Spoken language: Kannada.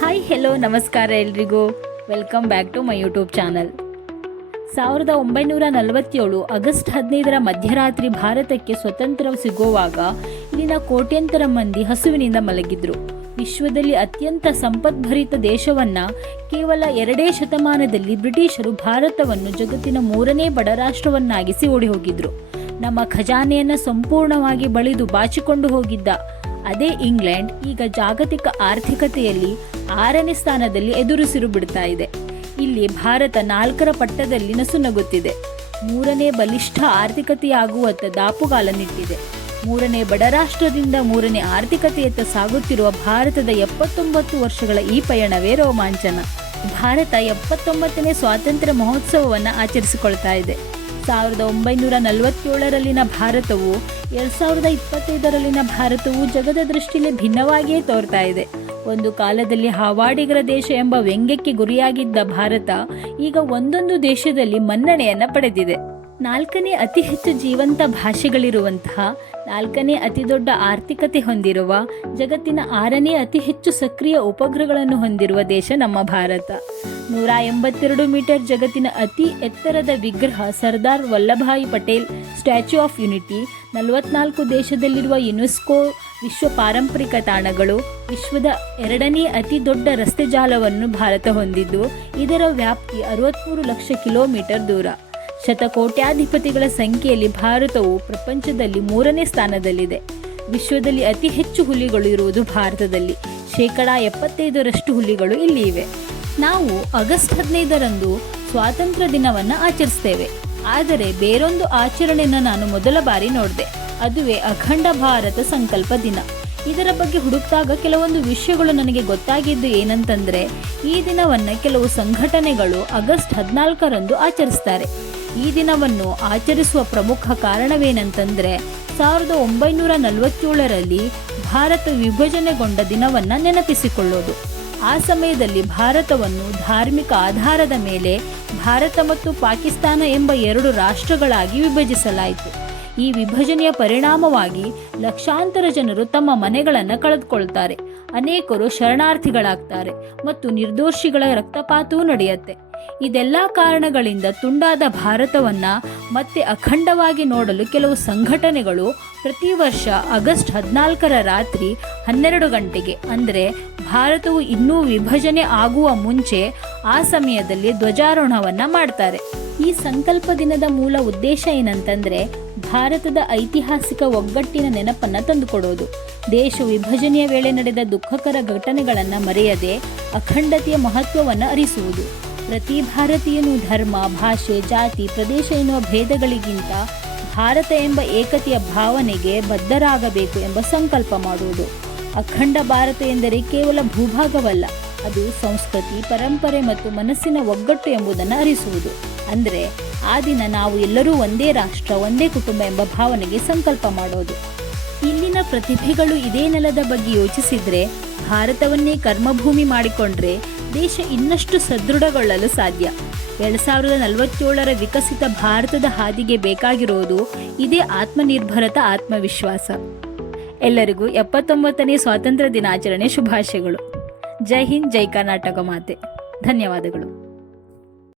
ಹಾಯ್ ಹೆಲೋ ನಮಸ್ಕಾರ ಎಲ್ರಿಗೂ. Welcome back to my YouTube channel ಸಾವಿರದ ಒಂಬೈನೂರ ನಲವತ್ತೇಳು ಆಗಸ್ಟ್ ಹದಿನೈದರ ಮಧ್ಯರಾತ್ರಿ ಭಾರತಕ್ಕೆ ಸ್ವತಂತ್ರ ಸಿಗುವಾಗ ಇಲ್ಲಿನ ಕೋಟ್ಯಂತರ ಮಂದಿ ಹಸುವಿನಿಂದ ಮಲಗಿದ್ರು. ವಿಶ್ವದಲ್ಲಿ ಅತ್ಯಂತ ಸಂಪದ್ಭರಿತ ದೇಶವನ್ನ ಕೇವಲ ಎರಡೇ ಶತಮಾನದಲ್ಲಿ ಬ್ರಿಟಿಷರು ಭಾರತವನ್ನು ಜಗತ್ತಿನ ಮೂರನೇ ಬಡ ರಾಷ್ಟ್ರವನ್ನಾಗಿಸಿ ಓಡಿ ಹೋಗಿದ್ರು ನಮ್ಮ ಖಜಾನೆಯನ್ನು ಸಂಪೂರ್ಣವಾಗಿ ಬಳಿದು ಬಾಚಿಕೊಂಡು ಹೋಗಿದ್ದ ಅದೇ ಇಂಗ್ಲೆಂಡ್ ಈಗ ಜಾಗತಿಕ ಆರ್ಥಿಕತೆಯಲ್ಲಿ ಆರನೇ ಸ್ಥಾನದಲ್ಲಿ ಎದುರಿಸಿರು ಬಿಡ್ತಾ ಇದೆ. ಇಲ್ಲಿ ಭಾರತ ನಾಲ್ಕರ ಪಟ್ಟದಲ್ಲಿ ನಸುನಗುತ್ತಿದೆ ಮೂರನೇ ಬಲಿಷ್ಠ ಆರ್ಥಿಕತೆಯಾಗುವತ್ತ ದಾಪುಗಾಲನಿಟ್ಟಿದೆ ಮೂರನೇ ಬಡರಾಷ್ಟ್ರದಿಂದ ಮೂರನೇ ಆರ್ಥಿಕತೆಯತ್ತ ಸಾಗುತ್ತಿರುವ ಭಾರತದ ಎಪ್ಪತ್ತೊಂಬತ್ತು ವರ್ಷಗಳ ಈ ಪಯಣವೇ ರೋಮಾಂಚನ. ಭಾರತ ಎಪ್ಪತ್ತೊಂಬತ್ತನೇ ಸ್ವಾತಂತ್ರ್ಯ ಮಹೋತ್ಸವವನ್ನು ಆಚರಿಸಿಕೊಳ್ತಾ ಇದೆ. ಸಾವಿರದ ಒಂಬೈನೂರ ನಲವತ್ತೇಳರಲ್ಲಿನ ಭಾರತವು, ಎರಡು ಸಾವಿರದ ಇಪ್ಪತ್ತೈದರಲ್ಲಿನ ಭಾರತವು ಜಗದ ದೃಷ್ಟಿಯಲ್ಲಿ ಭಿನ್ನವಾಗಿಯೇ ತೋರ್ತಾ ಇದೆ. ಒಂದು ಕಾಲದಲ್ಲಿ ಹಾವಾಡಿಗರ ದೇಶ ಎಂಬ ವ್ಯಂಗ್ಯಕ್ಕೆ ಗುರಿಯಾಗಿದ್ದ ಭಾರತ ಈಗ ಒಂದೊಂದು ದೇಶದಲ್ಲಿ ಮನ್ನಣೆಯನ್ನು ಪಡೆದಿದೆ. ನಾಲ್ಕನೇ ಅತಿ ಹೆಚ್ಚು ಜೀವಂತ ಭಾಷೆಗಳಿರುವಂತಹ, ನಾಲ್ಕನೇ ಅತಿ ದೊಡ್ಡ ಆರ್ಥಿಕತೆ ಹೊಂದಿರುವ, ಜಗತ್ತಿನ ಆರನೇ ಅತಿ ಹೆಚ್ಚು ಸಕ್ರಿಯ ಉಪಗ್ರಹಗಳನ್ನು ಹೊಂದಿರುವ ದೇಶ ನಮ್ಮ ಭಾರತ. ನೂರ ಎಂಬತ್ತೆರಡು ಮೀಟರ್ ಜಗತ್ತಿನ ಅತಿ ಎತ್ತರದ ವಿಗ್ರಹ Sardar Vallabhbhai Patel statue of unity, ನಲವತ್ನಾಲ್ಕು ದೇಶದಲ್ಲಿರುವ ಯುನೆಸ್ಕೋ ವಿಶ್ವ ಪಾರಂಪರಿಕ ತಾಣಗಳು, ವಿಶ್ವದ ಎರಡನೇ ಅತಿ ದೊಡ್ಡ ರಸ್ತೆ ಜಾಲವನ್ನು ಭಾರತ ಹೊಂದಿದ್ದು, ಇದರ ವ್ಯಾಪ್ತಿ ಅರವತ್ತ್ಮೂರು ಲಕ್ಷ ಕಿಲೋಮೀಟರ್ ದೂರ. ಶತಕೋಟ್ಯಾಧಿಪತಿಗಳ ಸಂಖ್ಯೆಯಲ್ಲಿ ಭಾರತವು ಪ್ರಪಂಚದಲ್ಲಿ ಮೂರನೇ ಸ್ಥಾನದಲ್ಲಿದೆ. ವಿಶ್ವದಲ್ಲಿ ಅತಿ ಹೆಚ್ಚು ಹುಲಿಗಳು ಇರುವುದು ಭಾರತದಲ್ಲಿ. ಶೇಕಡಾ ಎಪ್ಪತ್ತೈದರಷ್ಟು ಹುಲಿಗಳು ಇಲ್ಲಿ ಇವೆ ನಾವು ಆಗಸ್ಟ್ ಹದಿನೈದರಂದು ಸ್ವಾತಂತ್ರ್ಯ ದಿನವನ್ನು ಆಚರಿಸ್ತೇವೆ. ಆದರೆ ಬೇರೊಂದು ಆಚರಣೆಯನ್ನು ನಾನು ಮೊದಲ ಬಾರಿ ನೋಡಿದೆ. ಅದುವೇ ಅಖಂಡ ಭಾರತ ಸಂಕಲ್ಪ ದಿನ. ಇದರ ಬಗ್ಗೆ ಹುಡುಕ್ದಾಗ ಕೆಲವೊಂದು ವಿಷಯಗಳು ನನಗೆ ಗೊತ್ತಾಗಿದ್ದು ಏನಂತಂದರೆ, ಈ ದಿನವನ್ನು ಕೆಲವು ಸಂಘಟನೆಗಳು ಆಗಸ್ಟ್ ಹದಿನಾಲ್ಕರಂದು ಆಚರಿಸ್ತಾರೆ. ಈ ದಿನವನ್ನು ಆಚರಿಸುವ ಪ್ರಮುಖ ಕಾರಣವೇನಂತಂದ್ರೆ ಸಾವಿರದ ಒಂಬೈನೂರ ನಲವತ್ತೇಳರಲ್ಲಿ ಭಾರತ ವಿಭಜನೆಗೊಂಡ ದಿನವನ್ನು ನೆನಪಿಸಿಕೊಳ್ಳೋದು. ಆ ಸಮಯದಲ್ಲಿ ಭಾರತವನ್ನು ಧಾರ್ಮಿಕ ಆಧಾರದ ಮೇಲೆ ಭಾರತ ಮತ್ತು ಪಾಕಿಸ್ತಾನ ಎಂಬ ಎರಡು ರಾಷ್ಟ್ರಗಳಾಗಿ ವಿಭಜಿಸಲಾಯಿತು. ಈ ವಿಭಜನೆಯ ಪರಿಣಾಮವಾಗಿ ಲಕ್ಷಾಂತರ ಜನರು ತಮ್ಮ ಮನೆಗಳನ್ನು ಕಳೆದುಕೊಳ್ತಾರೆ. ಅನೇಕರು ಶರಣಾರ್ಥಿಗಳಾಗ್ತಾರೆ ಮತ್ತು ನಿರ್ದೋಷಿಗಳ ರಕ್ತಪಾತವೂ ನಡೆಯುತ್ತೆ. ಇದೆಲ್ಲ ಕಾರಣಗಳಿಂದ ತುಂಡಾದ ಭಾರತವನ್ನು ಮತ್ತೆ ಅಖಂಡವಾಗಿ ನೋಡಲು ಕೆಲವು ಸಂಘಟನೆಗಳು ಪ್ರತಿ ವರ್ಷ ಆಗಸ್ಟ್ ಹದಿನಾಲ್ಕರ ರಾತ್ರಿ ಹನ್ನೆರಡು ಗಂಟೆಗೆ, ಅಂದರೆ ಭಾರತವು ಇನ್ನೂ ವಿಭಜನೆ ಆಗುವ ಮುಂಚೆ ಆ ಸಮಯದಲ್ಲಿ ಧ್ವಜಾರೋಹಣವನ್ನು ಮಾಡ್ತಾರೆ. ಈ ಸಂಕಲ್ಪ ದಿನದ ಮೂಲ ಉದ್ದೇಶ ಏನಂತಂದ್ರೆ ಭಾರತದ ಐತಿಹಾಸಿಕ ಒಗ್ಗಟ್ಟಿನ ನೆನಪನ್ನು ತಂದುಕೊಡೋದು. ದೇಶ ವಿಭಜನೆಯ ವೇಳೆ ನಡೆದ ದುಃಖಕರ ಘಟನೆಗಳನ್ನು ಮರೆಯದೆ ಅಖಂಡತೆಯ ಮಹತ್ವವನ್ನು ಅರಿಸುವುದು. ಪ್ರತಿ ಭಾರತೀಯನು ಧರ್ಮ, ಭಾಷೆ, ಜಾತಿ, ಪ್ರದೇಶ ಎನ್ನುವ ಭೇದಗಳಿಗಿಂತ ಭಾರತ ಎಂಬ ಏಕತೆಯ ಭಾವನೆಗೆ ಬದ್ಧರಾಗಬೇಕು ಎಂಬ ಸಂಕಲ್ಪ ಮಾಡುವುದು. ಅಖಂಡ ಭಾರತ ಎಂದರೆ ಕೇವಲ ಭೂಭಾಗವಲ್ಲ, ಅದು ಸಂಸ್ಕೃತಿ, ಪರಂಪರೆ ಮತ್ತು ಮನಸ್ಸಿನ ಒಗ್ಗಟ್ಟು ಎಂಬುದನ್ನು ಅರಿಸುವುದು. ಅಂದರೆ ಆ ದಿನ ನಾವು ಎಲ್ಲರೂ ಒಂದೇ ರಾಷ್ಟ್ರ, ಒಂದೇ ಕುಟುಂಬ ಎಂಬ ಭಾವನೆಗೆ ಸಂಕಲ್ಪ ಮಾಡೋದು. ಇಲ್ಲಿನ ಪ್ರತಿಭೆಗಳು ಇದೇ ನೆಲದ ಬಗ್ಗೆ ಯೋಚಿಸಿದರೆ, ಭಾರತವನ್ನೇ ಕರ್ಮಭೂಮಿ ಮಾಡಿಕೊಂಡ್ರೆ ದೇಶ ಇನ್ನಷ್ಟು ಸದೃಢಗೊಳ್ಳಲು ಸಾಧ್ಯ. ಎರಡು ಸಾವಿರದ ನಲವತ್ತೇಳರ ವಿಕಸಿತ ಭಾರತದ ಹಾದಿಗೆ ಬೇಕಾಗಿರೋದು ಇದೇ ಆತ್ಮನಿರ್ಭರತ ಆತ್ಮವಿಶ್ವಾಸ. ಎಲ್ಲರಿಗೂ ಎಪ್ಪತ್ತೊಂಬತ್ತನೇ ಸ್ವಾತಂತ್ರ್ಯ ದಿನಾಚರಣೆ ಶುಭಾಶಯಗಳು. ಜೈ ಹಿಂದ್, ಜೈ ಕರ್ನಾಟಕ ಮಾತೆ. ಧನ್ಯವಾದಗಳು.